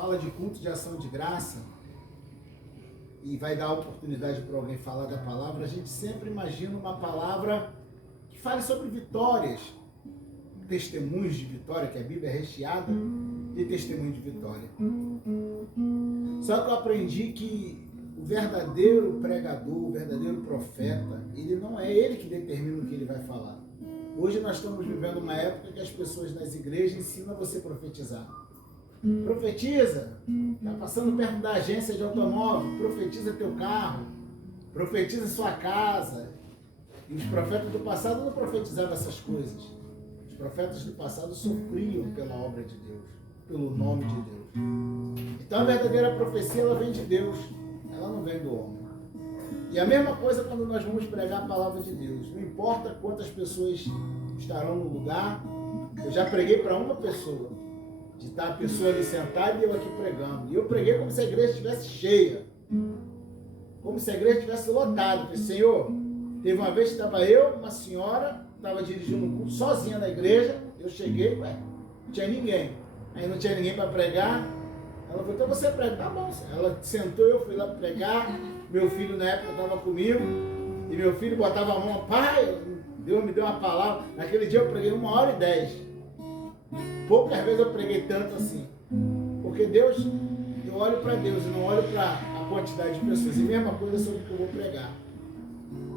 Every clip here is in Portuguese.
fala de culto de ação de graça e vai dar oportunidade para alguém falar da palavra, a gente sempre imagina uma palavra que fale sobre vitórias, testemunhos de vitória, que a Bíblia é recheada de testemunhos de vitória. Só que eu aprendi que o verdadeiro pregador, o verdadeiro profeta, ele não é ele que determina o que ele vai falar. Hoje nós estamos vivendo uma época que as pessoas nas igrejas ensinam você a profetizar. Profetiza, está passando perto da agência de automóvel, profetiza teu carro, profetiza sua casa. E os profetas do passado não profetizavam essas coisas. Os profetas do passado sofriam pela obra de Deus, pelo nome de Deus. Então a verdadeira profecia, ela vem de Deus, ela não vem do homem. E a mesma coisa quando nós vamos pregar a palavra de Deus. Não importa quantas pessoas estarão no lugar, eu já preguei para uma pessoa, de estar a pessoa ali sentada e eu aqui pregando. E eu preguei como se a igreja estivesse cheia, como se a igreja estivesse lotada. Eu falei, Senhor, teve uma vez que estava eu, uma senhora, estava dirigindo um culto sozinha na igreja, eu cheguei, não tinha ninguém. Aí não tinha ninguém para pregar. Ela falou, então você prega, tá bom. Ela sentou, eu fui lá pregar. Meu filho na época estava comigo. E meu filho botava a mão, pai, Deus me deu uma palavra. Naquele dia eu preguei 1h10. Poucas vezes eu preguei tanto assim. Porque Deus, eu olho para Deus e não olho para a quantidade de pessoas. E a mesma coisa sobre o que eu vou pregar.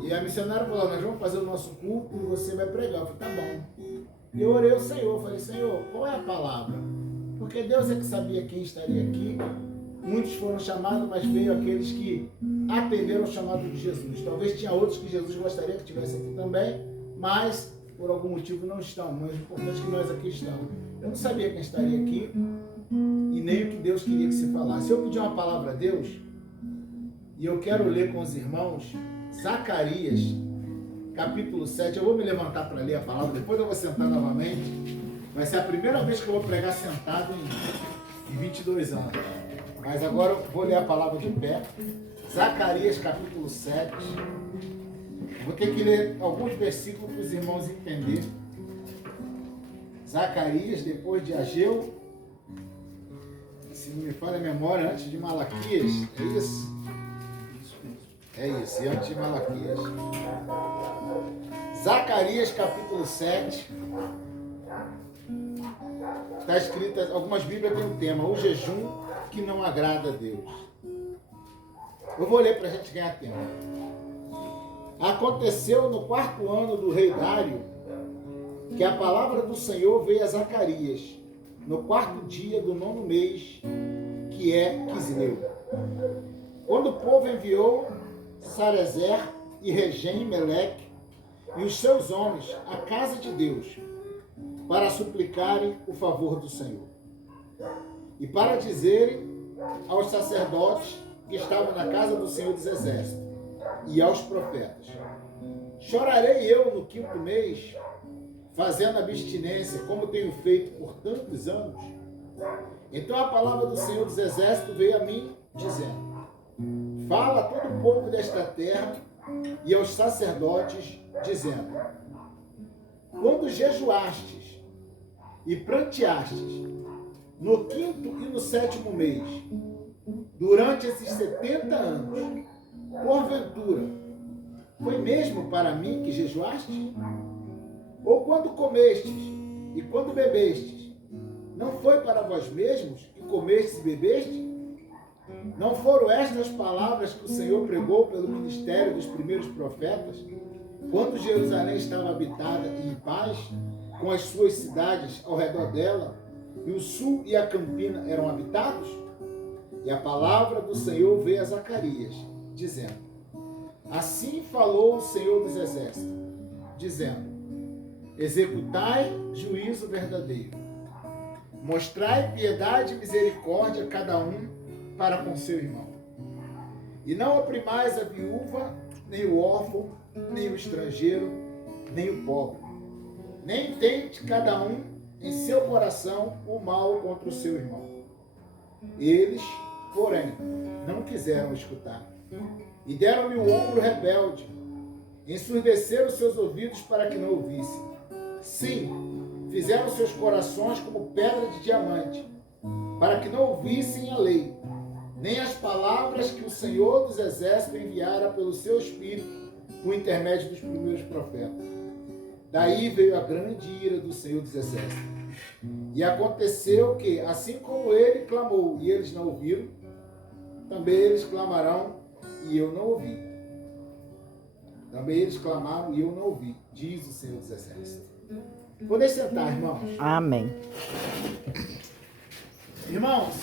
E a missionária falou, nós vamos fazer o nosso culto e você vai pregar. Eu falei, tá bom. E eu orei ao Senhor, falei, Senhor, qual é a palavra? Porque Deus é que sabia quem estaria aqui. Muitos foram chamados, mas veio aqueles que atenderam ao chamado de Jesus. Talvez tinha outros que Jesus gostaria que estivesse aqui também, mas por algum motivo não estão. Mas o importante é que nós aqui estamos. Eu não sabia quem estaria aqui e nem o que Deus queria que se falasse. Eu pedi uma palavra a Deus e eu quero ler com os irmãos Zacarias, capítulo 7. Eu vou me levantar para ler a palavra, depois eu vou sentar novamente. Vai ser a primeira vez que eu vou pregar sentado em 22 anos. Mas agora eu vou ler a palavra de pé. Zacarias, capítulo 7. Vou ter que ler alguns versículos para os irmãos entenderem. Zacarias, depois de Ageu. Se não me falha a memória, antes de Malaquias. É isso? É isso, e antes de Malaquias. Zacarias, capítulo 7. Está escrito, algumas Bíblias têm um tema, o jejum que não agrada a Deus. Eu vou ler para a gente ganhar tempo. Aconteceu no 4º ano do rei Dário, que a palavra do Senhor veio a Zacarias, no 4º dia do 9º mês, que é Quisleu. Quando o povo enviou Sarezer e Regem-Meleque e os seus homens à casa de Deus, para suplicarem o favor do Senhor. E para dizerem aos sacerdotes que estavam na casa do Senhor dos Exércitos e aos profetas: chorarei eu no 5º mês, fazendo abstinência, como tenho feito por tantos anos? Então a palavra do Senhor dos Exércitos veio a mim, dizendo: fala a todo o povo desta terra e aos sacerdotes, dizendo: quando jejuastes e pranteastes no 5º e no 7º mês, durante esses 70 anos, porventura, foi mesmo para mim que jejuastes? Ou quando comestes e quando bebestes, não foi para vós mesmos que comestes e bebestes? Não foram estas palavras que o Senhor pregou pelo ministério dos primeiros profetas, quando Jerusalém estava habitada e em paz, com as suas cidades ao redor dela, e o sul e a campina eram habitados? E a palavra do Senhor veio a Zacarias, dizendo: assim falou o Senhor dos Exércitos, dizendo: executai juízo verdadeiro, mostrai piedade e misericórdia a cada um para com seu irmão. E não oprimais a viúva, nem o órfão, nem o estrangeiro, nem o pobre. Nem tente cada um em seu coração o mal contra o seu irmão. Eles, porém, não quiseram escutar. E deram-me o ombro rebelde, ensurdeceram seus ouvidos para que não ouvissem. Sim, fizeram seus corações como pedra de diamante, para que não ouvissem a lei, nem as palavras que o Senhor dos Exércitos enviara pelo seu Espírito, por intermédio dos primeiros profetas. Daí veio a grande ira do Senhor dos Exércitos. E aconteceu que, assim como ele clamou e eles não ouviram, também eles clamarão e eu não ouvi. Também eles clamaram e eu não ouvi, diz o Senhor dos Exércitos. Podem sentar, irmãos. Amém. Irmãos,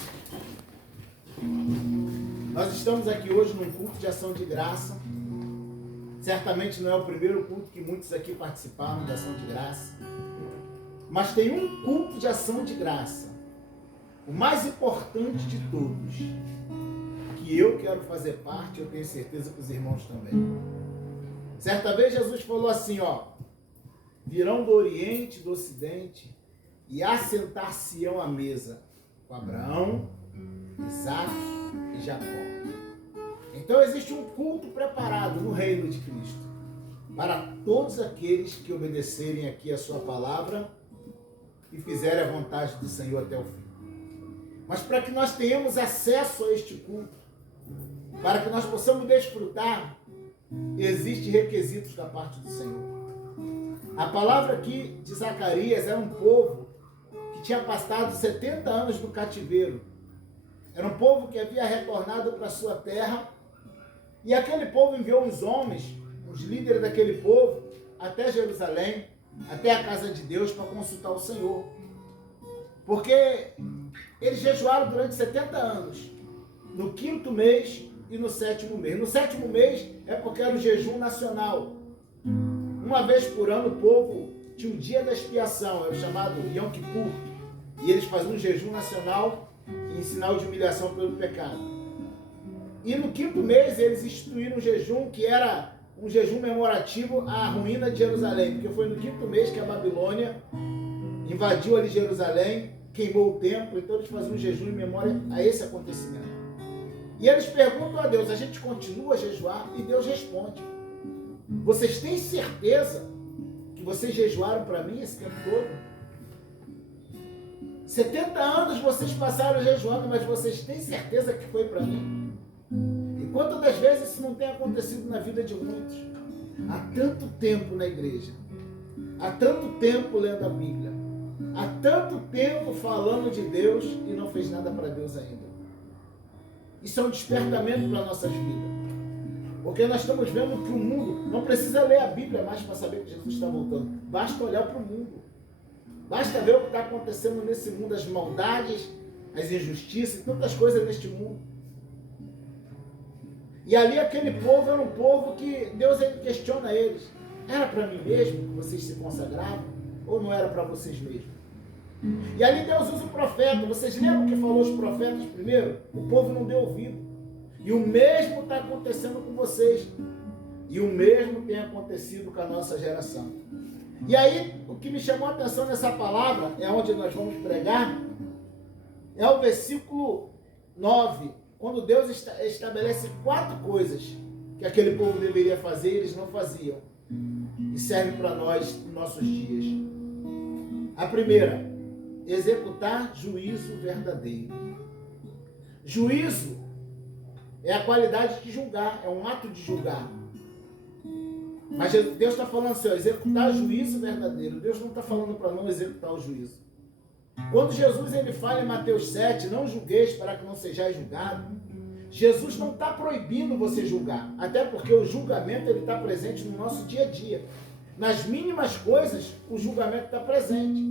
nós estamos aqui hoje num culto de ação de graça. Certamente não é o primeiro culto que muitos aqui participaram de ação de graça. Mas tem um culto de ação de graça, o mais importante de todos, que eu quero fazer parte, eu tenho certeza que os irmãos também. Certa vez Jesus falou assim, virão do Oriente e do Ocidente e assentar-se-ão à mesa com Abraão, Isaac e Jacó. Então existe um culto preparado no reino de Cristo para todos aqueles que obedecerem aqui a sua palavra e fizerem a vontade do Senhor até o fim. Mas para que nós tenhamos acesso a este culto, para que nós possamos desfrutar, existem requisitos da parte do Senhor. A palavra aqui de Zacarias era um povo que tinha passado 70 anos no cativeiro. Era um povo que havia retornado para a sua terra. E aquele povo enviou uns homens, os líderes daquele povo, até Jerusalém, até a casa de Deus, para consultar o Senhor. Porque eles jejuaram durante 70 anos, no 5º mês e no 7º mês. No 7º mês é porque era o jejum nacional. Uma vez por ano o povo tinha um dia da expiação, era o chamado Yom Kippur. E eles faziam um jejum nacional em sinal de humilhação pelo pecado. E no 5º mês eles instituíram um jejum que era um jejum memorativo à ruína de Jerusalém, porque foi no 5º mês que a Babilônia invadiu ali Jerusalém, queimou o templo, então eles faziam um jejum em memória a esse acontecimento. E eles perguntam a Deus, a gente continua a jejuar? E Deus responde, vocês têm certeza que vocês jejuaram para mim esse tempo todo? 70 anos vocês passaram jejuando, mas vocês têm certeza que foi para mim? E quantas das vezes isso não tem acontecido na vida de muitos? Há tanto tempo na igreja, há tanto tempo lendo a Bíblia, há tanto tempo falando de Deus e não fez nada para Deus ainda. Isso é um despertamento para nossas vidas. Porque nós estamos vendo que o mundo, não precisa ler a Bíblia mais para saber que Jesus está voltando. Basta olhar para o mundo. Basta ver o que está acontecendo nesse mundo, as maldades, as injustiças e tantas coisas neste mundo. E ali aquele povo era um povo que Deus ele questiona eles. Era para mim mesmo que vocês se consagravam? Ou não era para vocês mesmos? E ali Deus usa o profeta. Vocês lembram que falou os profetas primeiro? O povo não deu ouvido. E o mesmo está acontecendo com vocês. E o mesmo tem acontecido com a nossa geração. E aí, o que me chamou a atenção nessa palavra, é onde nós vamos pregar, é o versículo 9, quando Deus estabelece 4 coisas que aquele povo deveria fazer e eles não faziam. E serve para nós nos nossos dias. A primeira, executar juízo verdadeiro. Juízo é a qualidade de julgar, é um ato de julgar. Mas Deus está falando assim, executar juízo verdadeiro. Deus não está falando para não executar o juízo. Quando Jesus ele fala em Mateus 7, não julgueis para que não sejais julgado, Jesus não está proibindo você julgar, até porque o julgamento ele está presente no nosso dia a dia. Nas mínimas coisas, o julgamento está presente.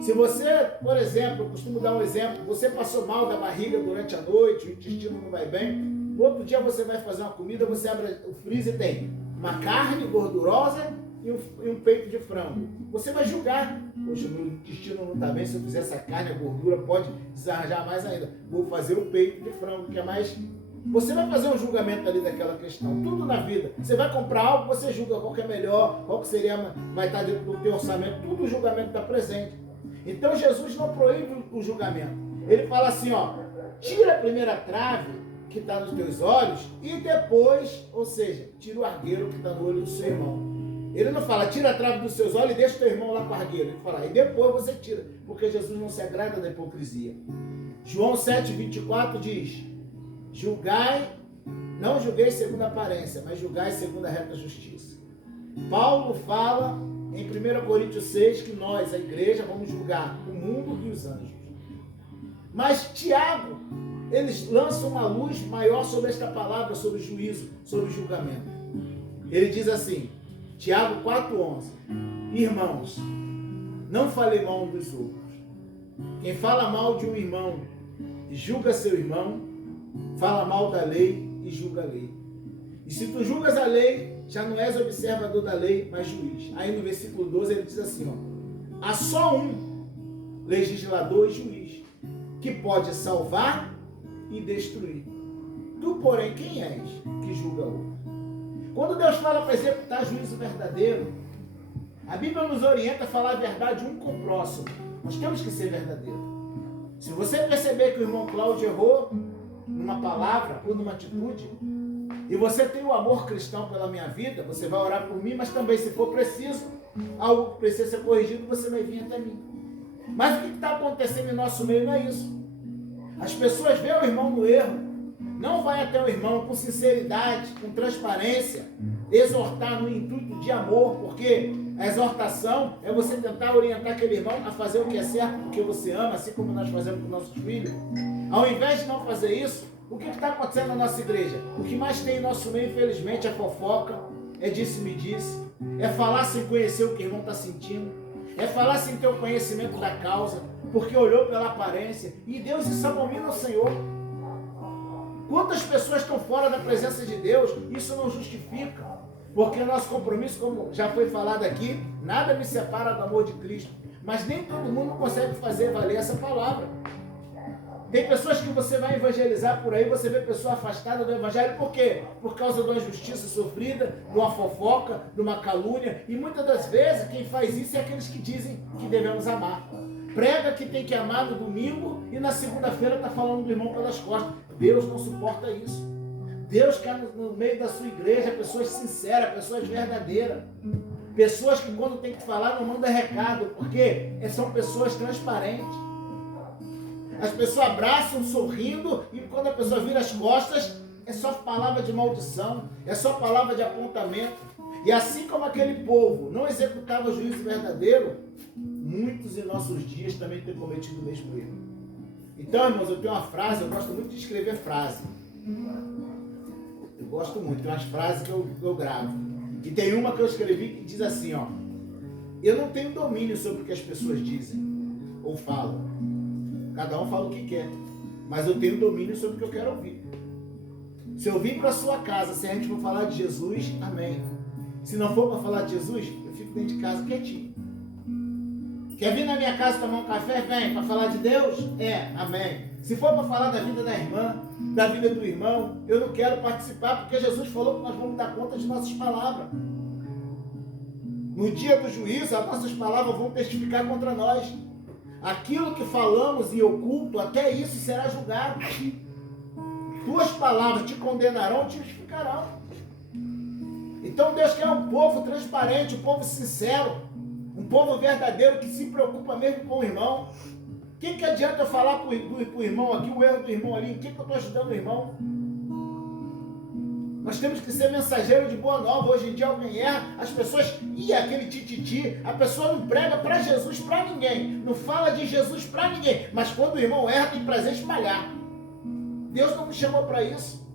Se você, por exemplo, eu costumo dar um exemplo, você passou mal da barriga durante a noite, o intestino não vai bem, no outro dia você vai fazer uma comida, você abre o freezer e tem uma carne gordurosa e um peito de frango. Você vai julgar. Poxa, meu intestino não está bem, se eu fizer essa carne, a gordura pode desarranjar mais ainda. Vou fazer o peito de frango, que é mais... Você vai fazer um julgamento ali daquela questão. Tudo na vida. Você vai comprar algo, você julga qual que é melhor, qual que seria, vai estar dentro do teu orçamento. Tudo o julgamento está presente. Então Jesus não proíbe o julgamento. Ele fala assim, tira a primeira trave que está nos teus olhos e depois, ou seja, tira o argueiro que está no olho do seu irmão. Ele não fala, tira a trave dos seus olhos e deixa o teu irmão lá com o argueiro. Ele fala, e depois você tira, porque Jesus não se agrada da hipocrisia. João 7,24 diz: julgai, não julguei segundo a aparência, mas julgai segundo a reta justiça. Paulo fala em 1 Coríntios 6 que nós, a igreja, vamos julgar o mundo e os anjos. Mas Tiago, eles lançam uma luz maior sobre esta palavra, sobre o juízo, sobre o julgamento. Ele diz assim, Tiago 4,11: irmãos, não falei mal um dos outros. Quem fala mal de um irmão e julga seu irmão, fala mal da lei e julga a lei. E se tu julgas a lei, já não és observador da lei, mas juiz. Aí no versículo 12 ele diz assim, ó: há só um legislador e juiz, que pode salvar e destruir. Tu, porém, quem és que julga outro? Quando Deus fala para executar juízo verdadeiro, a Bíblia nos orienta a falar a verdade um com o próximo. Nós temos que ser verdadeiros. Se você perceber que o irmão Cláudio errou numa palavra ou numa atitude, e você tem o amor cristão pela minha vida, você vai orar por mim, mas também, se for preciso, algo que precisa ser corrigido, você vai vir até mim. Mas o que está acontecendo em nosso meio não é isso. As pessoas veem o irmão no erro, não vai até o irmão com sinceridade, com transparência, exortar no intuito de amor, porque a exortação é você tentar orientar aquele irmão a fazer o que é certo, porque você ama, assim como nós fazemos com nossos filhos. Ao invés de não fazer isso, o que está acontecendo na nossa igreja? O que mais tem em nosso meio, infelizmente, é fofoca, é disse-me-disse, é falar sem conhecer o que o irmão está sentindo, é falar sem ter o conhecimento da causa, porque olhou pela aparência, e Deus isso abomina ao Senhor. Quantas pessoas estão fora da presença de Deus? Isso não justifica, porque o nosso compromisso, como já foi falado aqui, nada me separa do amor de Cristo, mas nem todo mundo consegue fazer valer essa palavra. Tem pessoas que você vai evangelizar por aí, você vê pessoa afastada do evangelho, por quê? Por causa de uma injustiça sofrida, de uma fofoca, de uma calúnia, e muitas das vezes quem faz isso é aqueles que dizem que devemos amar. Prega que tem que amar no domingo e na segunda-feira está falando do irmão pelas costas. Deus não suporta isso. Deus quer no meio da sua igreja pessoas sinceras, pessoas verdadeiras. Pessoas que quando tem que falar não mandam recado, porque são pessoas transparentes. As pessoas abraçam sorrindo e quando a pessoa vira as costas, é só palavra de maldição, é só palavra de apontamento. E assim como aquele povo não executava o juízo verdadeiro, muitos em nossos dias também têm cometido o mesmo erro. Então, irmãos, eu tenho uma frase, eu gosto muito de escrever frase. Eu gosto muito, tem umas frases que eu gravo. E tem uma que eu escrevi que diz assim, ó: eu não tenho domínio sobre o que as pessoas dizem ou falam. Cada um fala o que quer, mas eu tenho domínio sobre o que eu quero ouvir. Se eu vim para a sua casa, se a gente for falar de Jesus, amém. Se não for para falar de Jesus, eu fico dentro de casa quietinho. Quer vir na minha casa tomar um café? Vem. Para falar de Deus? Amém. Se for para falar da vida da irmã, da vida do irmão, eu não quero participar, porque Jesus falou que nós vamos dar conta de nossas palavras. No dia do juízo, as nossas palavras vão testificar contra nós. Aquilo que falamos em oculto, até isso será julgado. Tuas palavras te condenarão, te justificarão. Então Deus quer um povo transparente, um povo sincero, um povo verdadeiro que se preocupa mesmo com o irmão. O que adianta eu falar para o irmão aqui, o erro do irmão ali? Em que eu estou ajudando o irmão? Nós temos que ser mensageiro de boa nova. Hoje em dia alguém erra, as pessoas, aquele tititi, a pessoa não prega para Jesus para ninguém, não fala de Jesus para ninguém, mas quando o irmão erra tem prazer em espalhar. Deus não nos chamou para isso.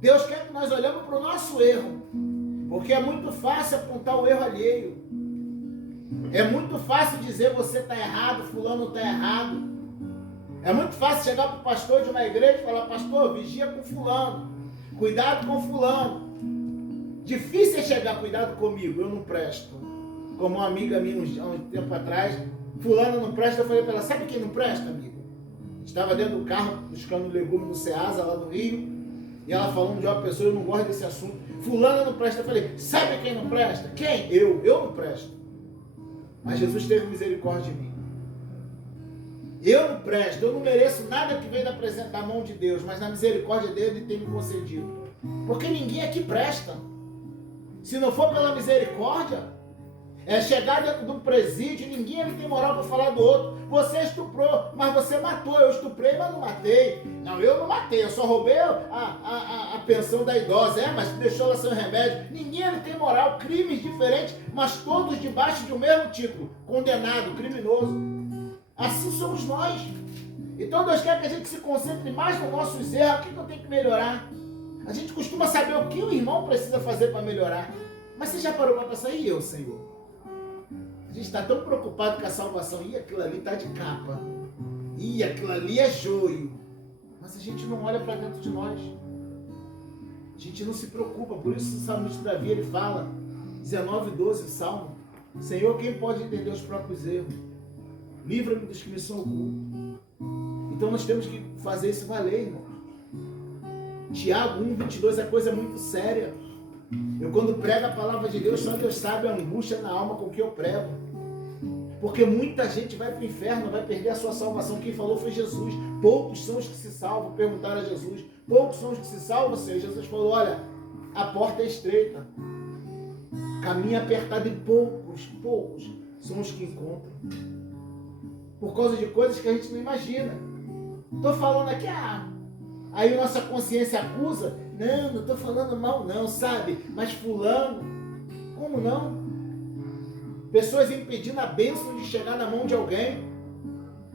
Deus quer que nós olhemos para o nosso erro, porque é muito fácil apontar o erro alheio. É muito fácil dizer você está errado, fulano está errado. É muito fácil chegar para o pastor de uma igreja e falar: pastor, vigia com fulano, cuidado com fulano. Difícil é chegar: cuidado comigo, eu não presto. Como uma amiga minha há um tempo atrás, fulano não presta, eu falei para ela: sabe quem não presta, amigo? Estava dentro do carro buscando legume no Ceasa, lá no Rio, e ela falando de uma pessoa, eu não gosto desse assunto. Fulano não presta, eu falei: sabe quem não presta? Quem? Eu não presto. Mas Jesus teve misericórdia de mim. Eu não presto, eu não mereço nada que venha da mão de Deus, mas na misericórdia dele ele tem me concedido. Porque ninguém aqui presta. Se não for pela misericórdia, É chegar dentro de um presídio, ninguém tem moral para falar do outro. Você estuprou, mas você matou. Eu estuprei, mas não matei. Não, eu não matei, eu só roubei a pensão da idosa. Mas deixou ela sem remédio. Ninguém tem moral, crimes diferentes, mas todos debaixo de um mesmo título. Condenado, criminoso. Assim somos nós. Então Deus quer que a gente se concentre mais nos nossos erros. O que eu tenho que melhorar? A gente costuma saber o que o irmão precisa fazer para melhorar. Mas você já parou para pensar, e eu, Senhor? A gente está tão preocupado com a salvação. Ih, aquilo ali está de capa. Ih, aquilo ali é joio. Mas a gente não olha para dentro de nós. A gente não se preocupa. Por isso o salmista Davi, ele fala, 19:12, Salmo: Senhor, quem pode entender os próprios erros? Livra-me dos que me são ocultos. Então nós temos que fazer isso valer, irmão. Tiago 1:22 é coisa muito séria. Eu, quando prego a palavra de Deus, só Deus sabe a angústia na alma com que eu prego. Porque muita gente vai para o inferno, vai perder a sua salvação. Quem falou foi Jesus. Poucos são os que se salvam. Perguntaram a Jesus: poucos são os que se salvam, Senhor? Jesus falou: olha, a porta é estreita, caminho apertado, e poucos são os que encontram. Por causa de coisas que a gente não imagina. Estou falando aqui, aí nossa consciência acusa. Não estou falando mal não, sabe? Mas fulano, como não? Pessoas impedindo a bênção de chegar na mão de alguém.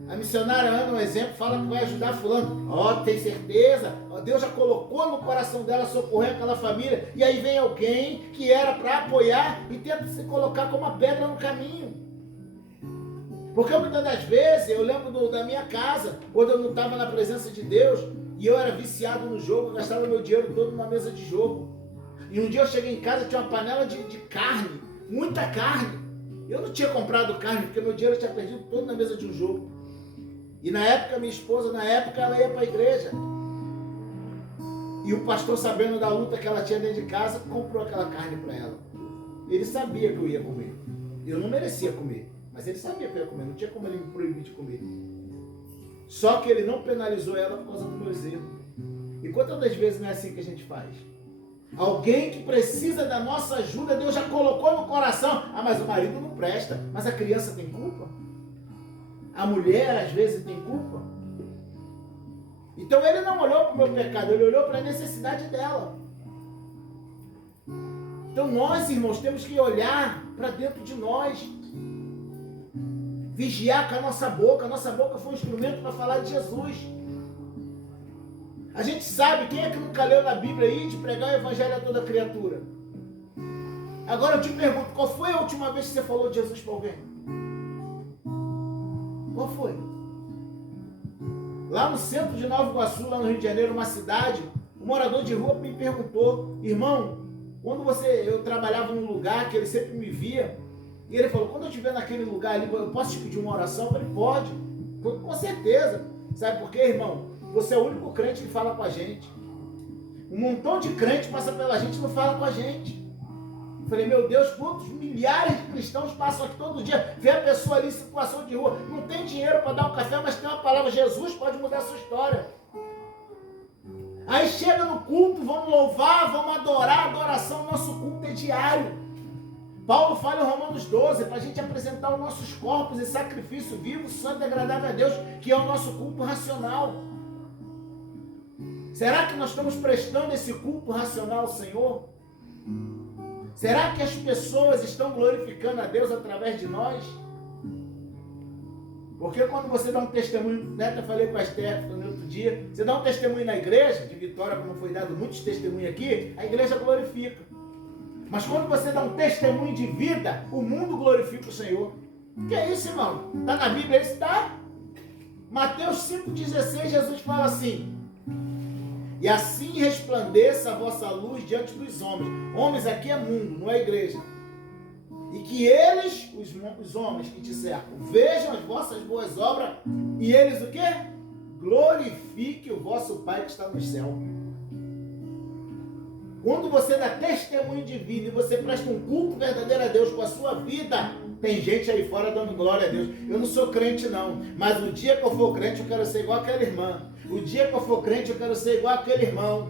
A missionária Ana, um exemplo, fala que vai ajudar fulano. Tem certeza? Deus já colocou no coração dela socorrer aquela família. E aí vem alguém que era para apoiar e tenta se colocar como uma pedra no caminho. Porque muitas das vezes, eu lembro da minha casa, quando eu não estava na presença de Deus, e eu era viciado no jogo, eu gastava meu dinheiro todo numa mesa de jogo. E um dia eu cheguei em casa, tinha uma panela de carne, muita carne. Eu não tinha comprado carne, porque meu dinheiro eu tinha perdido todo na mesa de um jogo. E na época, minha esposa, ela ia para a igreja. E o pastor, sabendo da luta que ela tinha dentro de casa, comprou aquela carne para ela. Ele sabia que eu ia comer. Eu não merecia comer, mas ele sabia que eu ia comer, não tinha como ele me proibir de comer. Só que ele não penalizou ela por causa dos meus erros. E quantas das vezes não é assim que a gente faz? Alguém que precisa da nossa ajuda, Deus já colocou no coração. Mas o marido não presta. Mas a criança tem culpa? A mulher às vezes tem culpa? Então ele não olhou para o meu pecado, ele olhou para a necessidade dela. Então nós, irmãos, temos que olhar para dentro de nós. Vigiar com a nossa boca. A nossa boca foi um instrumento para falar de Jesus. A gente sabe, quem é que nunca leu na Bíblia aí, de pregar o evangelho a toda criatura? Agora eu te pergunto, qual foi a última vez que você falou de Jesus para alguém? Qual foi? Lá no centro de Nova Iguaçu, lá no Rio de Janeiro, uma cidade, um morador de rua me perguntou: irmão, quando eu trabalhava num lugar que ele sempre me via, e ele falou: quando eu estiver naquele lugar ali, eu posso te pedir uma oração? Eu falei: pode. Com certeza. Sabe por quê, irmão? Você é o único crente que fala com a gente. Um montão de crente passa pela gente e não fala com a gente. Eu falei: meu Deus, quantos milhares de cristãos passam aqui todo dia, vê a pessoa ali em situação de rua, não tem dinheiro para dar um café, mas tem uma palavra: Jesus pode mudar a sua história. Aí chega no culto, vamos louvar, vamos adorar. Adoração, nosso culto é diário. Paulo fala em Romanos 12, para a gente apresentar os nossos corpos em sacrifício vivo, santo e agradável a Deus, que é o nosso culto racional. Será que nós estamos prestando esse culto racional ao Senhor? Será que as pessoas estão glorificando a Deus através de nós? Porque quando você dá um testemunho, né, eu falei com a Esther no outro dia, você dá um testemunho na igreja, de Vitória, como foi dado muitos testemunhos aqui, a igreja glorifica. Mas quando você dá um testemunho de vida, o mundo glorifica o Senhor. Que é isso, irmão? Está na Bíblia? Isso está? Mateus 5,16, Jesus fala assim: e assim resplandeça a vossa luz diante dos homens. Homens aqui é mundo, não é igreja. E que eles, os homens que te cercam, vejam as vossas boas obras, e eles o quê? Glorifiquem o vosso Pai que está no céu. Quando você dá testemunho de vida e você presta um culto verdadeiro a Deus com a sua vida, tem gente aí fora dando glória a Deus. Eu não sou crente não, mas o dia que eu for crente eu quero ser igual aquela irmã. O dia que eu for crente eu quero ser igual aquele irmão.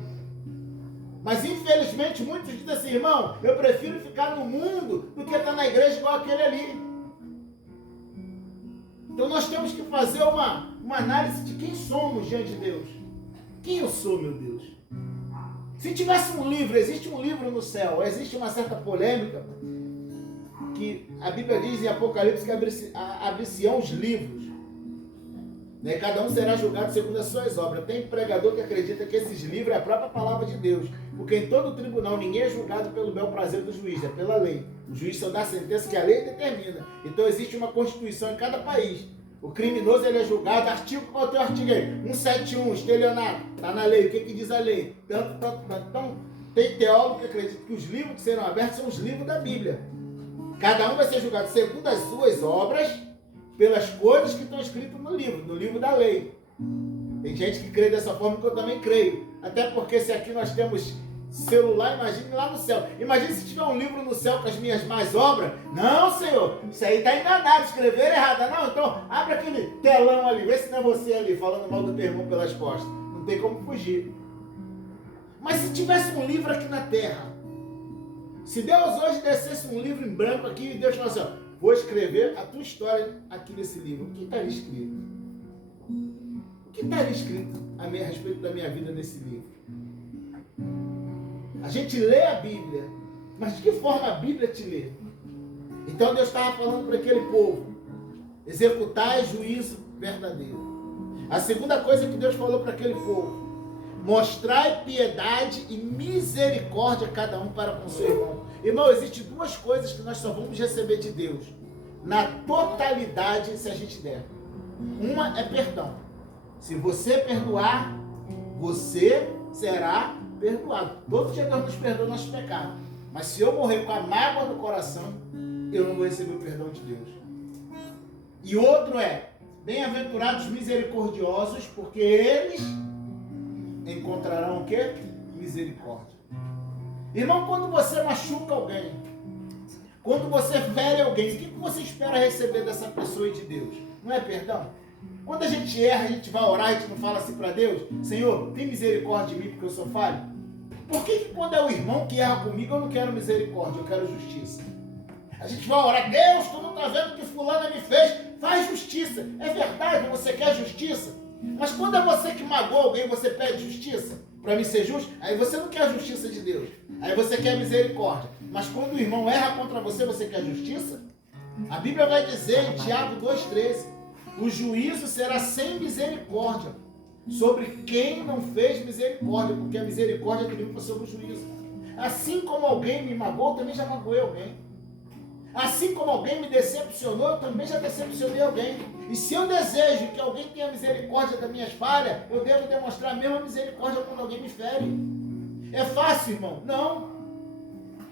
Mas infelizmente muitos dizem assim, irmão, eu prefiro ficar no mundo do que estar na igreja igual aquele ali. Então nós temos que fazer uma análise de quem somos diante de Deus. Quem eu sou, meu Deus? Se tivesse um livro, existe um livro no céu, existe uma certa polêmica, que a Bíblia diz em Apocalipse que abrir-se-ão os livros. Né? Cada um será julgado segundo as suas obras. Tem pregador que acredita que esses livros é a própria palavra de Deus. Porque em todo tribunal ninguém é julgado pelo bel prazer do juiz, é pela lei. O juiz só dá a sentença que a lei determina. Então existe uma constituição em cada país. O criminoso ele é julgado, qual é o teu artigo aí? 171, estelionato, está na lei, o que diz a lei? Então, tem teólogo que acredita que os livros que serão abertos são os livros da Bíblia. Cada um vai ser julgado segundo as suas obras, pelas coisas que estão escritas no livro da lei. Tem gente que crê dessa forma que eu também creio. Até porque se aqui nós temos celular, imagine lá no céu. Imagine se tiver um livro no céu com as minhas más obras. Não, Senhor, isso aí está enganado, escrever errado. Não, então abre aquele telão ali, vê se não é você ali falando mal do teu irmão pelas costas. Não tem como fugir. Mas se tivesse um livro aqui na terra, se Deus hoje descesse um livro em branco aqui e Deus falasse assim, ó, vou escrever a tua história aqui nesse livro. O que estaria escrito? O que estaria escrito a respeito da minha vida nesse livro? A gente lê a Bíblia, mas de que forma a Bíblia te lê? Então Deus estava falando para aquele povo, executai juízo verdadeiro. A segunda coisa que Deus falou para aquele povo, mostrai piedade e misericórdia cada um para com seu irmão. Irmão, existem duas coisas que nós só vamos receber de Deus, na totalidade, se a gente der. Uma é perdão. Se você perdoar, você será perdoado. Todo dia Deus nos perdoa nossos pecados. Mas se eu morrer com a mágoa no coração, eu não vou receber o perdão de Deus. E outro é, bem-aventurados misericordiosos, porque eles encontrarão o quê? Misericórdia. Irmão, quando você machuca alguém, quando você fere alguém, o que você espera receber dessa pessoa e de Deus? Não é perdão? Quando a gente erra, a gente vai orar, a gente não fala assim para Deus, Senhor, tem misericórdia de mim porque eu sou falho? Por que quando é o irmão que erra comigo, eu não quero misericórdia, eu quero justiça? A gente vai orar, Deus, tu não está vendo o que fulana me fez? Faz justiça. É verdade, você quer justiça? Mas quando é você que magoou alguém, você pede justiça? Para mim ser justo? Aí você não quer a justiça de Deus. Aí você quer misericórdia. Mas quando o irmão erra contra você, você quer justiça? A Bíblia vai dizer em Tiago 2,13, o juízo será sem misericórdia sobre quem não fez misericórdia, porque a misericórdia triunfa sobre o juízo. Assim como alguém me magoou, eu também já magoei alguém. Assim como alguém me decepcionou, eu também já decepcionei alguém. E se eu desejo que alguém tenha misericórdia das minhas falhas, eu devo demonstrar a mesma misericórdia quando alguém me fere. É fácil, irmão? Não.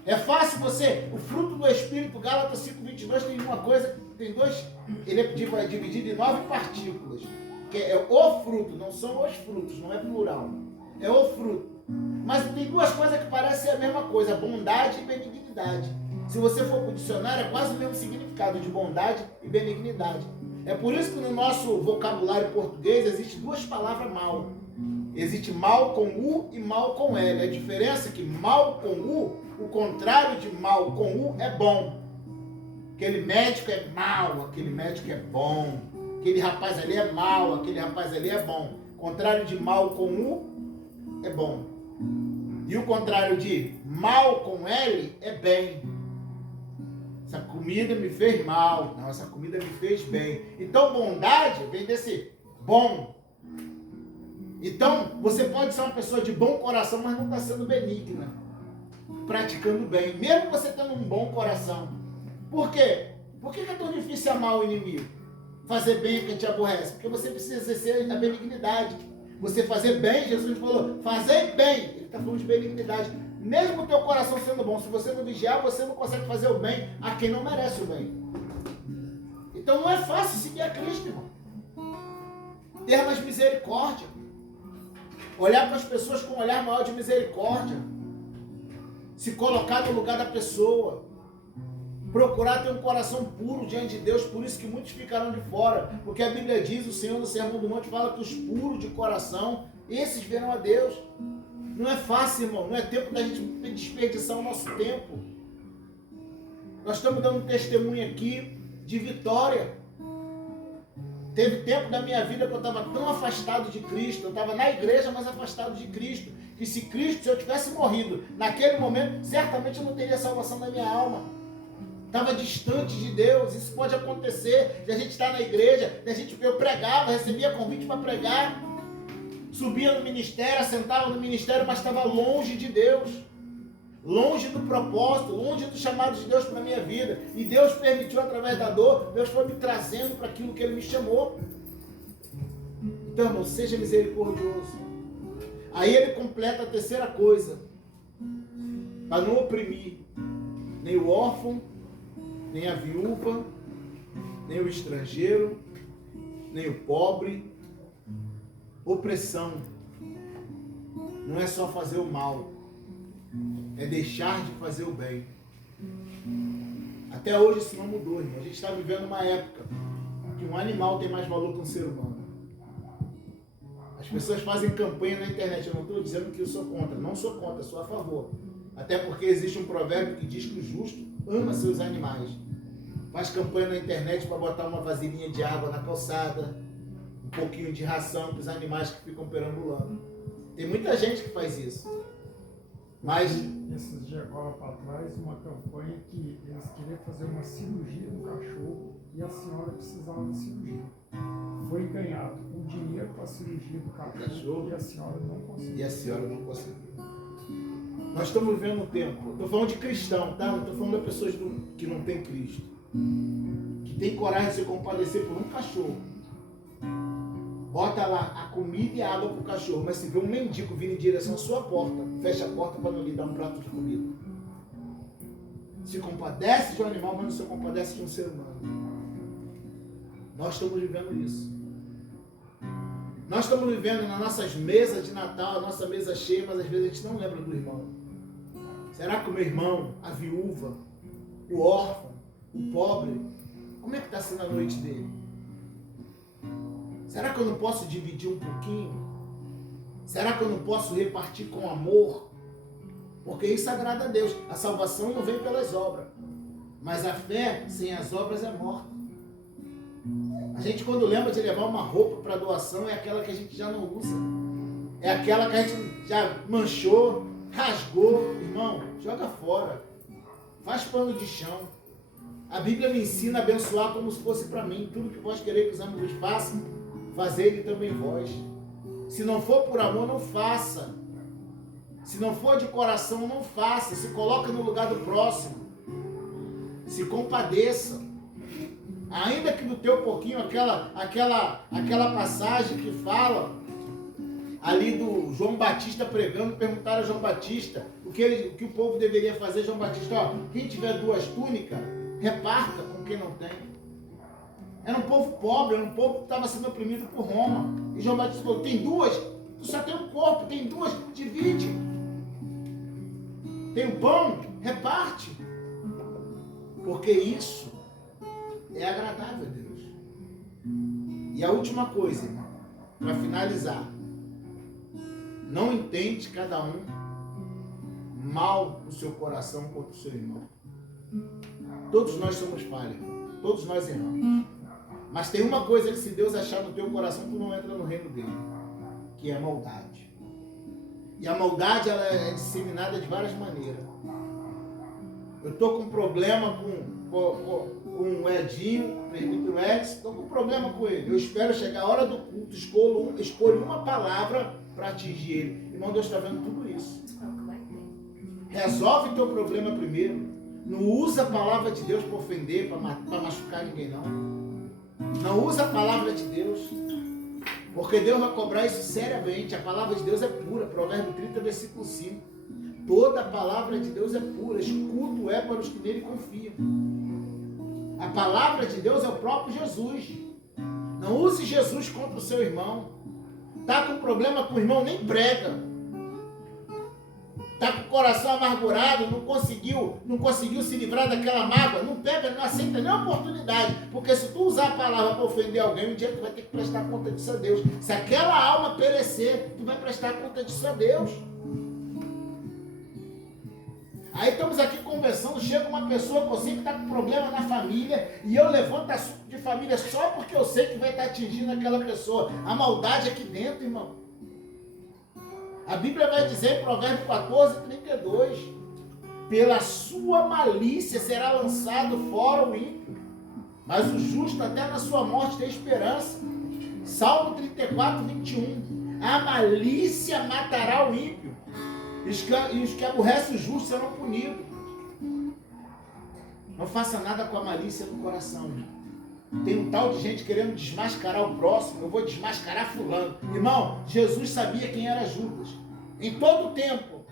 É fácil você, o fruto do Espírito, Gálatas 5:22, tem uma coisa, tem dois, ele é dividido em 9 partículas, que é o fruto, não são os frutos, não é plural, é o fruto. Mas tem duas coisas que parecem a mesma coisa, bondade e benignidade. Se você for para o dicionário, é quase o mesmo significado de bondade e benignidade. É por isso que no nosso vocabulário português existe duas palavras mal. Existe mal com U e mal com L. A diferença é que mal com U, o contrário de mal com U é bom. Aquele médico é mal, aquele médico é bom. Aquele rapaz ali é mal, aquele rapaz ali é bom. O contrário de mal com U é bom. E o contrário de mal com L é bem. Essa comida me fez mal. Não, essa comida me fez bem. Então, bondade vem desse bom. Então, você pode ser uma pessoa de bom coração, mas não está sendo benigna. Praticando bem. Mesmo você tendo um bom coração. Por quê? Por que é tão difícil amar o inimigo? Fazer bem a quem te aborrece? Porque você precisa exercer a benignidade. Você fazer bem, Jesus falou, fazer bem. Ele está falando de benignidade. Mesmo o teu coração sendo bom, se você não vigiar, você não consegue fazer o bem a quem não merece o bem. Então não é fácil seguir a Cristo, irmão. Ter mais misericórdia. Olhar para as pessoas com um olhar maior de misericórdia. Se colocar no lugar da pessoa. Procurar ter um coração puro diante de Deus, por isso que muitos ficarão de fora. Porque a Bíblia diz, o Senhor no Sermão do Monte fala que os puros de coração, esses verão a Deus. Não é fácil, irmão. Não é tempo da gente desperdiçar o nosso tempo. Nós estamos dando um testemunho aqui de vitória. Teve tempo da minha vida que eu estava tão afastado de Cristo. Eu estava na igreja, mas afastado de Cristo. Que se eu tivesse morrido naquele momento, certamente eu não teria salvação da minha alma. Estava distante de Deus. Isso pode acontecer. De a gente estar na igreja, eu pregava, recebia convite para pregar. Subia no ministério, assentava no ministério, mas estava longe de Deus. Longe do propósito, longe do chamado de Deus para a minha vida. E Deus permitiu através da dor, Deus foi me trazendo para aquilo que Ele me chamou. Então, irmão, seja misericordioso. Aí Ele completa a terceira coisa. Para não oprimir nem o órfão, nem a viúva, nem o estrangeiro, nem o pobre. Opressão não é só fazer o mal. É deixar de fazer o bem. Até hoje isso não mudou, irmão. A gente está vivendo uma época que um animal tem mais valor que um ser humano. As pessoas fazem campanha na internet. Eu não estou dizendo que eu sou contra. Não sou contra, sou a favor. Até porque existe um provérbio que diz que o justo ama seus animais. Faz campanha na internet para botar uma vasilhinha de água na calçada, um pouquinho de ração para os animais que ficam perambulando. Tem muita gente que faz isso. Mas esses dias agora para trás, uma campanha que eles queriam fazer uma cirurgia no cachorro e a senhora precisava da cirurgia. Foi ganhado o dinheiro para a cirurgia do cachorro e a senhora não conseguiu. Nós estamos vivendo um tempo, estou falando de cristão, tá? Não estou falando de pessoas que não têm Cristo, que tem coragem de se compadecer por um cachorro. Bota lá a comida e a água para o cachorro, mas se vê um mendigo vindo em direção à sua porta, fecha a porta para não lhe dar um prato de comida. Se compadece de um animal, mas não se compadece de um ser humano. Nós estamos vivendo isso. Nós estamos vivendo nas nossas mesas de Natal, a nossa mesa cheia, mas às vezes a gente não lembra do irmão. Será que o meu irmão, a viúva, o órfão, o pobre, como é que está sendo a noite dele? Será que eu não posso dividir um pouquinho? Será que eu não posso repartir com amor? Porque isso agrada a Deus. A salvação não vem pelas obras. Mas a fé sem as obras é morta. A gente, quando lembra de levar uma roupa para doação, é aquela que a gente já não usa. É aquela que a gente já manchou, rasgou. Irmão, joga fora. Faz pano de chão. A Bíblia me ensina a abençoar como se fosse para mim. Tudo que vós quereis que os homens vos façam, fazei-lhe também vós. Se não for por amor, não faça. Se não for de coração, não faça. Se coloque no lugar do próximo. Se compadeça. Ainda que no teu pouquinho, aquela passagem que fala ali do João Batista pregando, perguntaram a João Batista o que o povo deveria fazer. João Batista, ó, quem tiver 2 túnicas, reparta com quem não tem. Era um povo pobre, era um povo que estava sendo oprimido por Roma. E João Batista falou, tem 2? Tu só tem um corpo, tem 2, divide. Tem um pão, reparte. Porque isso é agradável a Deus. E a última coisa, irmão, para finalizar. Não entende cada um mal no seu coração contra o seu irmão. Todos nós somos falhos, todos nós erramos. Mas tem uma coisa que se Deus achar no teu coração, tu não entra no reino dele, que é a maldade. E a maldade, ela é disseminada de várias maneiras. Eu estou com problema com o Edinho, o presbítero Edson, estou com problema com ele. Eu espero chegar a hora do culto, escolho uma palavra para atingir ele. Irmão, Deus está vendo tudo isso. Resolve teu problema primeiro. Não usa a palavra de Deus para ofender, para machucar ninguém, não. Não usa a palavra de Deus, porque Deus vai cobrar isso seriamente. A palavra de Deus é pura. Provérbio 30, versículo 5. Toda a palavra de Deus é pura. Escudo é para os que nele confiam. A palavra de Deus é o próprio Jesus. Não use Jesus contra o seu irmão. Está com problema com o irmão, nem prega. Está com o coração amargurado, não conseguiu se livrar daquela mágoa, não pega, não aceita nem a oportunidade. Porque se tu usar a palavra para ofender alguém, um dia tu vai ter que prestar conta disso a Deus. Se aquela alma perecer, tu vai prestar conta disso a Deus. Aí estamos aqui conversando, chega uma pessoa que eu sei que está com problema na família e eu levanto assunto de família só porque eu sei que vai estar atingindo aquela pessoa. A maldade aqui dentro, irmão. A Bíblia vai dizer em Provérbios 14, 32, pela sua malícia será lançado fora o ímpio, mas o justo até na sua morte tem esperança. Salmo 34, 21, a malícia matará o ímpio, e os que aborrecem o justo serão punidos. Não faça nada com a malícia no coração. Tem um tal de gente querendo desmascarar o próximo. Eu vou desmascarar fulano. Irmão, Jesus sabia quem era Judas. Em todo o tempo.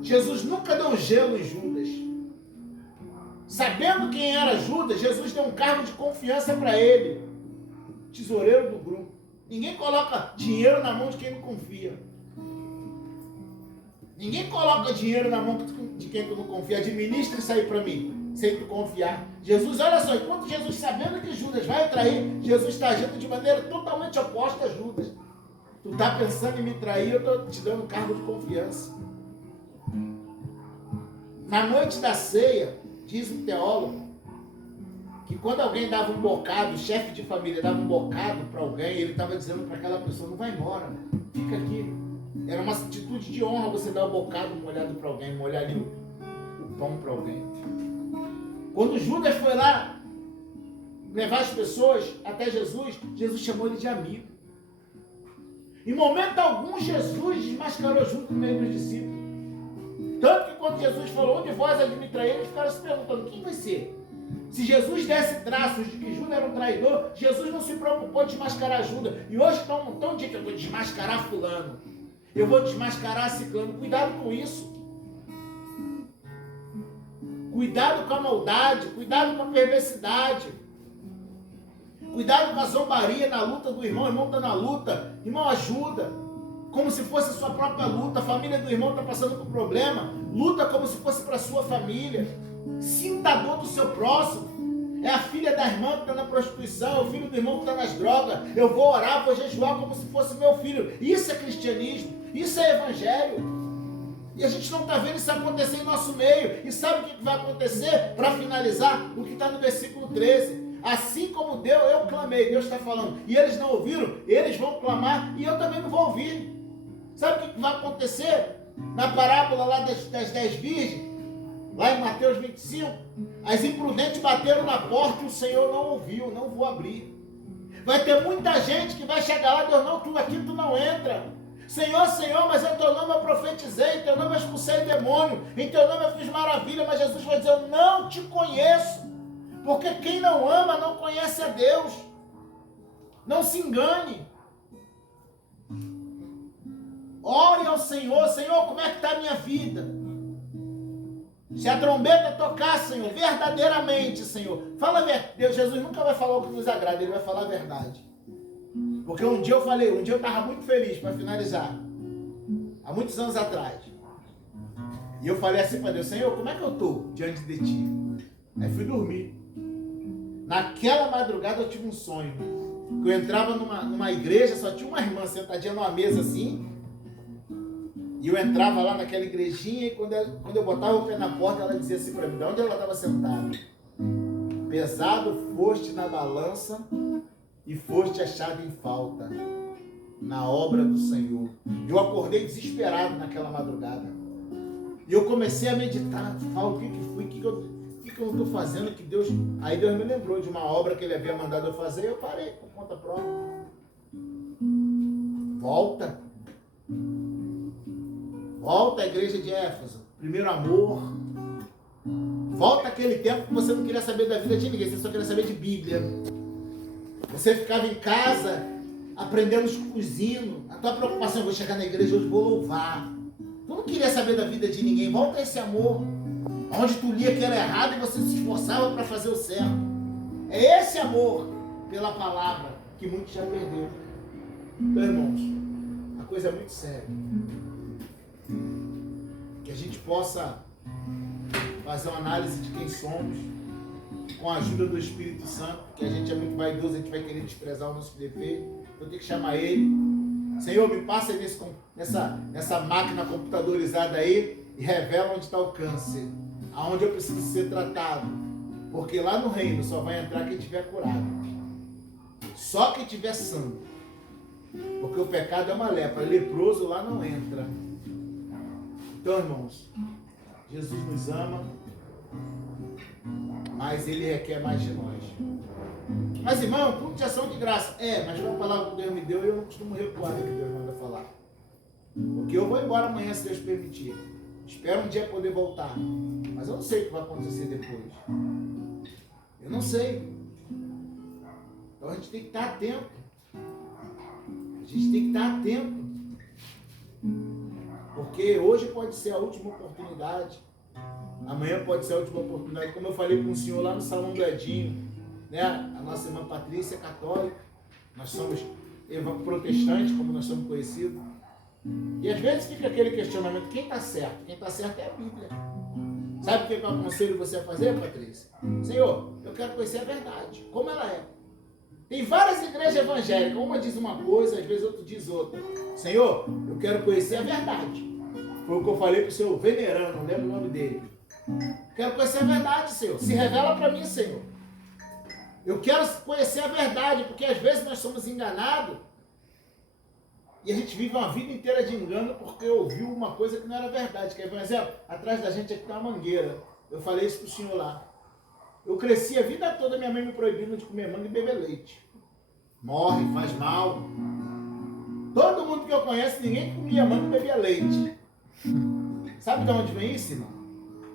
Jesus nunca deu gelo em Judas. Sabendo quem era Judas, Jesus deu um cargo de confiança para ele. Tesoureiro do grupo. Ninguém coloca dinheiro na mão de quem não confia. Ninguém coloca dinheiro na mão de quem tu não confia. Administra isso aí para mim, sem tu confiar. Jesus, olha só, enquanto Jesus, sabendo que Judas vai trair, Jesus está agindo de maneira totalmente oposta a Judas. Tu está pensando em me trair, eu estou te dando um cargo de confiança. Na noite da ceia, diz um teólogo, que quando alguém dava um bocado, o chefe de família dava um bocado para alguém, ele estava dizendo para aquela pessoa, não vai embora, fica aqui. Era uma atitude de honra você dar um bocado molhado para alguém, molhar ali o pão para alguém. Quando Judas foi lá levar as pessoas até Jesus, Jesus chamou ele de amigo. Em momento algum, Jesus desmascarou junto no meio dos discípulos. Tanto que quando Jesus falou, onde vós há de me trair, eles ficaram se perguntando, quem vai ser? Se Jesus desse traços de que Judas era um traidor, Jesus não se preocupou em desmascarar Judas. E hoje estão dizendo que eu vou desmascarar fulano. Eu vou desmascarar ciclano. Cuidado com isso. Cuidado com a maldade. Cuidado com a perversidade. Cuidado com a zombaria na luta do irmão. O irmão está na luta. Irmão, ajuda. Como se fosse a sua própria luta. A família do irmão está passando por problema. Luta como se fosse para a sua família. Sinta a dor do seu próximo. É a filha da irmã que está na prostituição. É o filho do irmão que está nas drogas. Eu vou orar, vou jejuar como se fosse meu filho. Isso é cristianismo. Isso é evangelho. E a gente não está vendo isso acontecer em nosso meio. E sabe o que vai acontecer? Para finalizar, o que está no versículo 13. Assim como Deus, eu clamei, Deus está falando, e eles não ouviram, eles vão clamar, e eu também não vou ouvir. Sabe o que vai acontecer? Na parábola lá das 10 virgens, lá em Mateus 25, as imprudentes bateram na porta e o Senhor não ouviu, não vou abrir. Vai ter muita gente que vai chegar lá, Deus, não, tu aqui tu não entra. Senhor, Senhor, mas em teu nome eu profetizei, em teu nome eu expulsei demônio, em teu nome eu fiz maravilha, mas Jesus vai dizer, eu não te conheço, porque quem não ama não conhece a Deus. Não se engane. Ore ao Senhor, Senhor, como é que está a minha vida? Se a trombeta tocar, Senhor, verdadeiramente, Senhor, fala a verdade. Deus, Jesus nunca vai falar o que nos agrada, Ele vai falar a verdade. Porque um dia eu estava muito feliz, para finalizar, há muitos anos atrás. E eu falei assim para Deus, Senhor, como é que eu estou diante de Ti? Aí fui dormir. Naquela madrugada eu tive um sonho. Que eu entrava numa igreja, só tinha uma irmã sentadinha numa mesa assim. E eu entrava lá naquela igrejinha e quando eu botava o pé na porta, ela dizia assim para mim, de onde ela estava sentada? Pesado foste na balança e foste achado em falta na obra do Senhor. Eu acordei desesperado naquela madrugada. E eu comecei a meditar, o que foi, o que eu não estou fazendo, que Deus... Aí Deus me lembrou de uma obra que Ele havia mandado eu fazer, e eu parei por conta própria. Volta à igreja de Éfeso, primeiro amor. Volta àquele tempo que você não queria saber da vida de ninguém, você só queria saber de Bíblia. Você ficava em casa, aprendendo os hinos. A tua preocupação, eu vou chegar na igreja hoje, vou louvar. Tu não queria saber da vida de ninguém. Volta a esse amor, onde tu lia que era errado e você se esforçava para fazer o certo. É esse amor pela palavra que muitos já perderam. Então, irmãos, a coisa é muito séria. Que a gente possa fazer uma análise de quem somos, com a ajuda do Espírito Santo, porque a gente é muito vaidoso, a gente vai querer desprezar o nosso defeito. Eu tenho que chamar Ele. Senhor, me passa aí nessa máquina computadorizada aí, e revela onde está o câncer, aonde eu preciso ser tratado. Porque lá no reino só vai entrar quem tiver curado. Só quem tiver sangue. Porque o pecado é uma lepra. Leproso lá não entra. Então, irmãos, Jesus nos ama, mas Ele requer mais de nós. Mas, irmão, culto de ação de graça. Mas foi uma palavra que Deus me deu e eu não costumo recuar do que Deus manda falar. Porque eu vou embora amanhã, se Deus permitir. Espero um dia poder voltar. Mas eu não sei o que vai acontecer depois. Eu não sei. Então a gente tem que estar atento. A gente tem que estar atento. Porque hoje pode ser a última oportunidade. Amanhã pode ser a última oportunidade. Como eu falei para um senhor lá no Salão do Edinho, né? A nossa irmã Patrícia é católica. Nós somos protestantes, como nós somos conhecidos. E às vezes fica aquele questionamento, quem está certo? Quem está certo é a Bíblia. Sabe o que eu aconselho você a fazer, Patrícia? Senhor, eu quero conhecer a verdade, como ela é. Tem várias igrejas evangélicas, uma diz uma coisa, às vezes outra diz outra. Senhor, eu quero conhecer a verdade. Foi o que eu falei para o senhor venerando, não lembro o nome dele. Quero conhecer a verdade, Senhor. Se revela para mim, Senhor. Eu quero conhecer a verdade, porque às vezes nós somos enganados e a gente vive uma vida inteira de engano porque ouviu uma coisa que não era verdade. Quer ver um exemplo? Atrás da gente aqui tem uma mangueira. Eu falei isso para o senhor lá. Eu cresci a vida toda, minha mãe me proibindo de comer manga e beber leite. Morre, faz mal. Todo mundo que eu conheço, ninguém comia manga e bebia leite. Sabe de onde vem isso, irmão?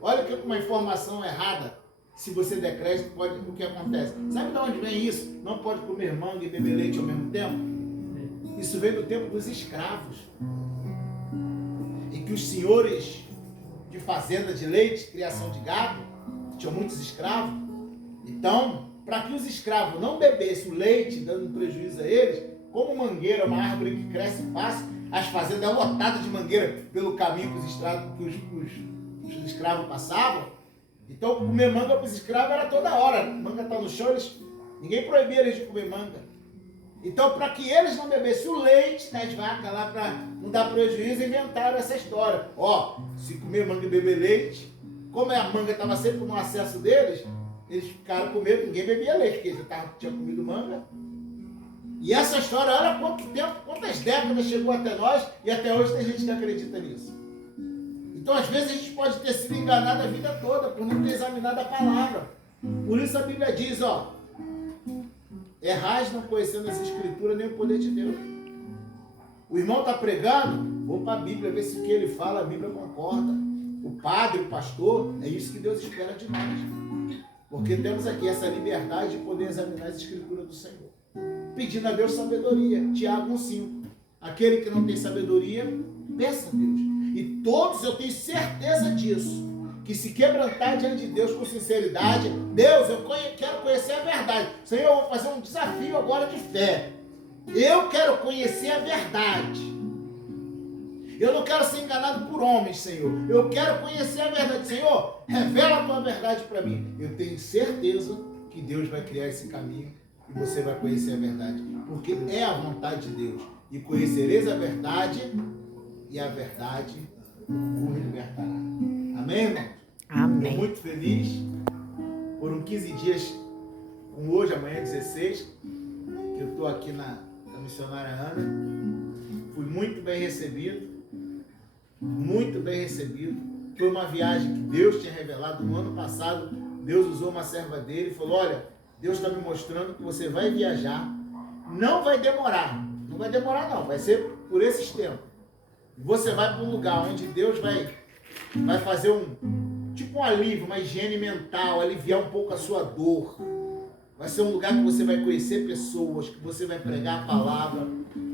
Olha que uma informação errada, se você der crédito, pode, o que acontece? Sabe de onde vem isso? Não pode comer manga e beber leite ao mesmo tempo? Isso vem do tempo dos escravos. Em que os senhores de fazenda de leite, criação de gado, tinham muitos escravos. Então, para que os escravos não bebessem o leite, dando prejuízo a eles, como mangueira é uma árvore que cresce fácil, as fazendas lotadas de mangueira pelo caminho que os escravos passavam. Então, comer manga para os escravos era toda hora. Manga está no chão, ninguém proibia eles de comer manga. Então, para que eles não bebessem o leite das vacas lá, para não dar prejuízo, inventaram essa história. Se comer manga e beber leite, como a manga estava sempre no acesso deles, eles ficaram com medo, ninguém bebia leite, porque eles tinham comido manga. E essa história, olha quanto tempo, quantas décadas chegou até nós, e até hoje tem gente que acredita nisso. Então, às vezes, a gente pode ter sido enganado a vida toda, por não ter examinado a palavra. Por isso a Bíblia diz, errais não conhecendo as Escrituras nem o poder de Deus. O irmão está pregando, vou para a Bíblia, ver se o que ele fala, a Bíblia concorda. O padre, o pastor, é isso que Deus espera de nós. Porque temos aqui essa liberdade de poder examinar as Escrituras do Senhor. Pedindo a Deus sabedoria. Tiago 1,5. Aquele que não tem sabedoria, peça a Deus. E todos, eu tenho certeza disso, que se quebrantar diante de Deus com sinceridade, Deus, eu quero conhecer a verdade. Senhor, eu vou fazer um desafio agora de fé. Eu quero conhecer a verdade. Eu não quero ser enganado por homens, Senhor. Eu quero conhecer a verdade. Senhor, revela a tua verdade para mim. Eu tenho certeza que Deus vai criar esse caminho e você vai conhecer a verdade. Porque é a vontade de Deus. E conhecereis a verdade, e a verdade o libertará. Amém, irmão? Amém. Estou muito feliz. Foram 15 dias, com hoje, amanhã 16, que eu estou aqui na missionária Ana. Fui muito bem recebido. Muito bem recebido. Foi uma viagem que Deus tinha revelado no ano passado. Deus usou uma serva dele e falou, olha, Deus está me mostrando que você vai viajar. Não vai demorar. Não vai demorar não, vai ser por esses tempos. Você vai para um lugar onde Deus vai fazer um alívio, uma higiene mental, aliviar um pouco a sua dor. Vai ser um lugar que você vai conhecer pessoas, que você vai pregar a palavra.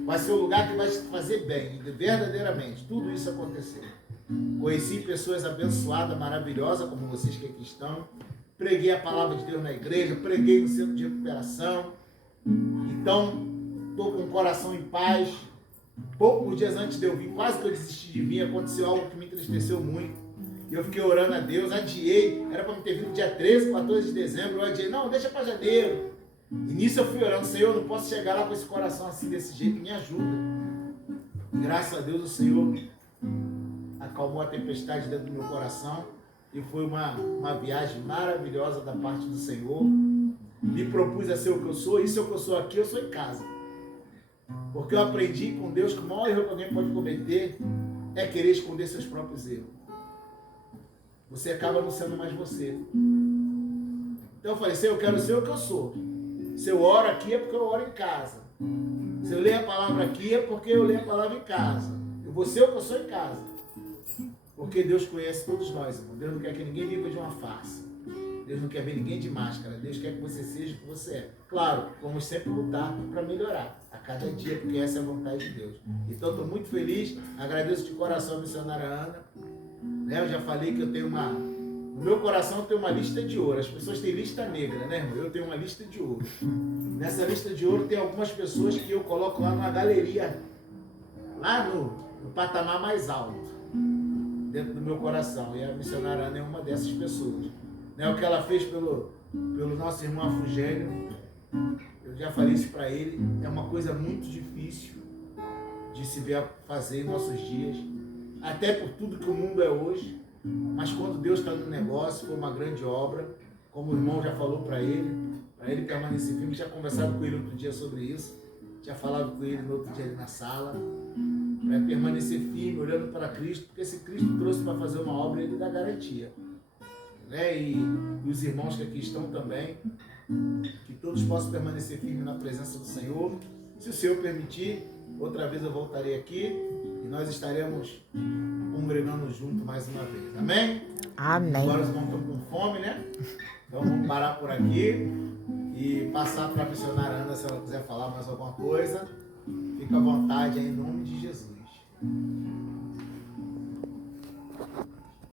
Vai ser um lugar que vai te fazer bem, verdadeiramente. Tudo isso aconteceu. Conheci pessoas abençoadas, maravilhosas, como vocês que aqui estão. Preguei a palavra de Deus na igreja, preguei no centro de recuperação. Então, estou com o coração em paz. Poucos dias antes de eu vir, quase que eu desisti de vir, aconteceu algo que me entristeceu muito. E eu fiquei orando a Deus, adiei. Era para me ter vindo dia 13, 14 de dezembro. Eu adiei, não, deixa para janeiro. E nisso eu fui orando, Senhor, eu não posso chegar lá com esse coração assim, desse jeito, me ajuda. Graças a Deus o Senhor acalmou a tempestade dentro do meu coração e foi uma viagem maravilhosa da parte do Senhor. Me propus a ser o que eu sou, e se eu sou aqui, eu sou em casa. Porque eu aprendi com Deus que o maior erro que alguém pode cometer é querer esconder seus próprios erros. Você acaba não sendo mais você. Então eu falei, Senhor, eu quero ser o que eu sou. Se eu oro aqui é porque eu oro em casa. Se eu leio a palavra aqui é porque eu leio a palavra em casa. Eu vou ser o que eu sou em casa. Porque Deus conhece todos nós, irmão. Deus não quer que ninguém viva de uma farsa. Deus não quer ver ninguém de máscara. Deus quer que você seja o que você é. Claro, vamos sempre lutar para melhorar a cada dia, porque essa é a vontade de Deus. Então, estou muito feliz. Agradeço de coração a missionária Ana. Eu já falei que eu tenho no meu coração eu tenho uma lista de ouro. As pessoas têm lista negra, né, irmão? Eu tenho uma lista de ouro. Nessa lista de ouro tem algumas pessoas que eu coloco lá numa galeria, lá no patamar mais alto, dentro do meu coração. E a missionária Ana é uma dessas pessoas. O que ela fez pelo nosso irmão Afugênio, eu já falei isso para ele, é uma coisa muito difícil de se ver fazer em nossos dias, até por tudo que o mundo é hoje, mas quando Deus está no negócio, foi uma grande obra, como o irmão já falou para ele permanecer firme, tinha conversado com ele outro dia sobre isso, tinha falado com ele no outro dia ali na sala, para permanecer firme, olhando para Cristo, porque esse Cristo trouxe para fazer uma obra, ele dá garantia. E os irmãos que aqui estão também, que todos possam permanecer firmes na presença do Senhor. Se o Senhor permitir, outra vez eu voltarei aqui e nós estaremos congregando junto mais uma vez. Amém? Amém. Agora os irmãos estão com fome, né? Então vamos parar por aqui e passar para a missionária Ana, se ela quiser falar mais alguma coisa. Fica à vontade aí, em nome de Jesus.